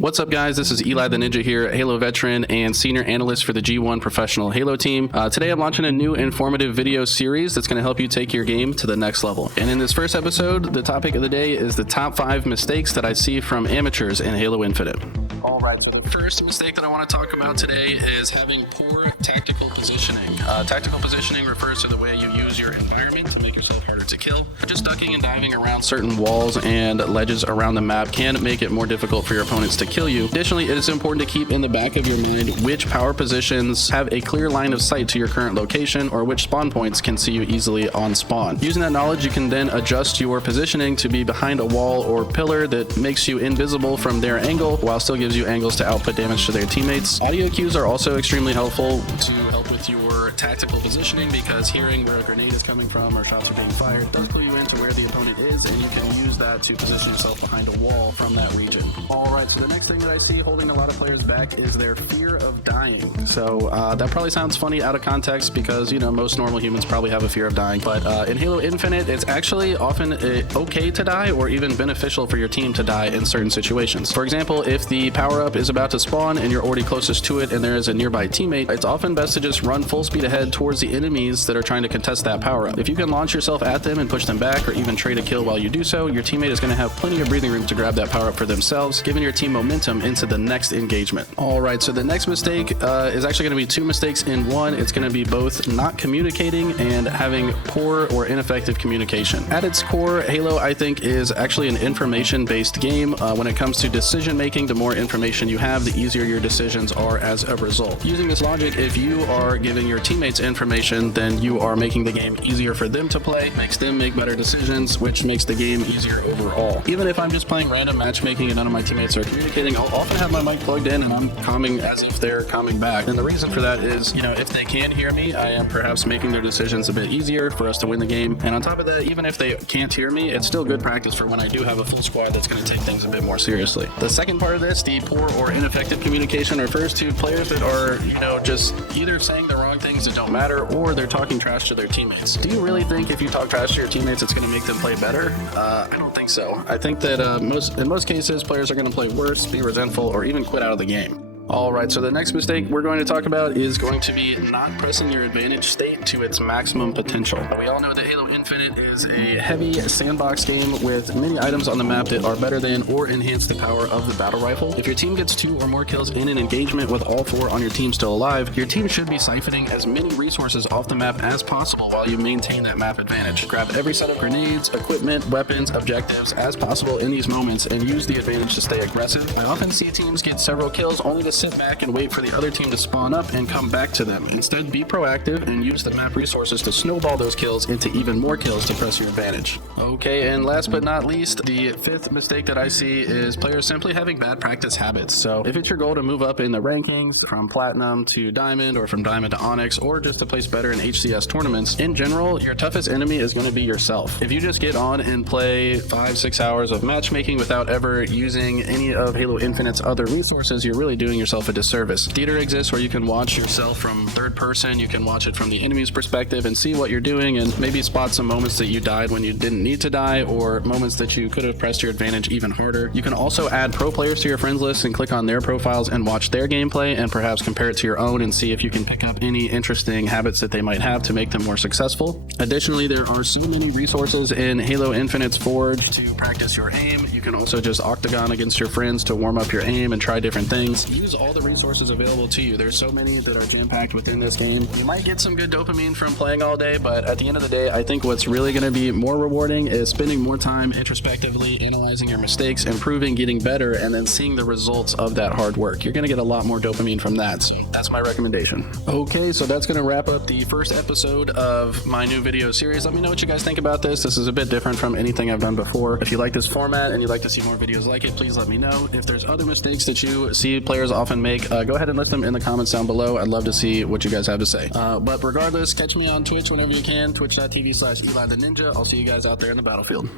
What's up, guys? This is Eli the Ninja here, Halo veteran and senior analyst for the G1 professional Halo team. Today I'm launching a new informative video series that's going to help you take your game to the next level. And in this first episode, the topic of the day is the top 5 mistakes that I see from amateurs in Halo Infinite. Alright, so the first mistake that I want to talk about today is having poor tactical positioning. Tactical positioning refers to the way you use your environment to make yourself harder to kill. Just ducking and diving around certain walls and ledges around the map can make it more difficult for your opponents to kill you. Additionally, it is important to keep in the back of your mind which power positions have a clear line of sight to your current location, or which spawn points can see you easily on spawn. Using that knowledge, you can then adjust your positioning to be behind a wall or pillar that makes you invisible from their angle while still gives you angles to output damage to their teammates. Audio cues are also extremely helpful to help with your tactical positioning, because hearing where a grenade is coming from or shots are being fired does clue you into where the opponent is, and you can use that to position yourself behind a wall from that region. Alright, so the next thing that I see holding a lot of players back is their fear of dying. So that probably sounds funny out of context, because, you know, most normal humans probably have a fear of dying, but in Halo Infinite, it's actually often okay to die, or even beneficial for your team to die in certain situations. For example, if the power-up is about to spawn and you're already closest to it and there is a nearby teammate, it's often best to just run full speed ahead towards the enemies that are trying to contest that power-up. If you can launch yourself at them and push them back, or even trade a kill while you do so, your teammate is going to have plenty of breathing room to grab that power-up for themselves, giving your team momentum into the next engagement. Alright, so the next mistake is actually going to be 2 mistakes in one. It's going to be both not communicating and having poor or ineffective communication. At its core, Halo, I think, is actually an information-based game. When it comes to decision making, the more information you have, the easier your decisions are as a result. Using this logic, if you are giving your teammates information, then you are making the game easier for them to play, makes them make better decisions, which makes the game easier overall. Even if I'm just playing random matchmaking and none of my teammates are communicating, I'll often have my mic plugged in and I'm calming as if they're calming back. And the reason for that is, you know, if they can hear me, I am perhaps making their decisions a bit easier for us to win the game. And on top of that, even if they can't hear me, it's still good practice for when I do have a full squad that's going to take things a bit more seriously. The second part of this, the poor or ineffective communication, refers to players that are, you know, just either saying the wrong things that don't matter, or they're talking trash to their teammates. Do you really think if you talk trash to your teammates, it's going to make them play better? I don't think so. I think that in most cases, players are going to play worse, be resentful, or even quit out of the game. Alright, so the next mistake we're going to talk about is going to be not pressing your advantage state to its maximum potential. We all know that Halo Infinite is a heavy sandbox game with many items on the map that are better than or enhance the power of the battle rifle. If your team gets 2 or more kills in an engagement with all 4 on your team still alive, your team should be siphoning as many resources off the map as possible while you maintain that map advantage. Grab every set of grenades, equipment, weapons, objectives as possible in these moments, and use the advantage to stay aggressive. I often see teams get several kills only to sit back and wait for the other team to spawn up and come back to them. Instead, be proactive and use the map resources to snowball those kills into even more kills to press your advantage. Okay, and last but not least, the 5th mistake that I see is players simply having bad practice habits. So if it's your goal to move up in the rankings from Platinum to Diamond, or from Diamond to Onyx, or just to place better in HCS tournaments, in general, your toughest enemy is going to be yourself. If you just get on and play 5-6 hours of matchmaking without ever using any of Halo Infinite's other resources, you're really doing yourself a disservice. Theater exists where you can watch yourself from third person, you can watch it from the enemy's perspective and see what you're doing, and maybe spot some moments that you died when you didn't need to die, or moments that you could have pressed your advantage even harder. You can also add pro players to your friends list and click on their profiles and watch their gameplay, and perhaps compare it to your own and see if you can pick up any interesting habits that they might have to make them more successful. Additionally, there are so many resources in Halo Infinite's Forge to practice your aim. You can also just octagon against your friends to warm up your aim and try different things. Use all the resources available to you. There's so many that are jam-packed within this game. You might get some good dopamine from playing all day, but at the end of the day, I think what's really going to be more rewarding is spending more time introspectively analyzing your mistakes, improving, getting better, and then seeing the results of that hard work. You're going to get a lot more dopamine from that, so that's my recommendation. Okay, so that's going to wrap up the first episode of my new video series. Let me know what you guys think about this. This is a bit different from anything I've done before. If you like this format and you'd like to see more videos like it, please let me know. If there's other mistakes that you see players often make, go ahead and list them in the comments down below. I'd love to see what you guys have to say. But regardless, catch me on Twitch whenever you can, twitch.tv/Eli the Ninja. I'll see you guys out there in the battlefield.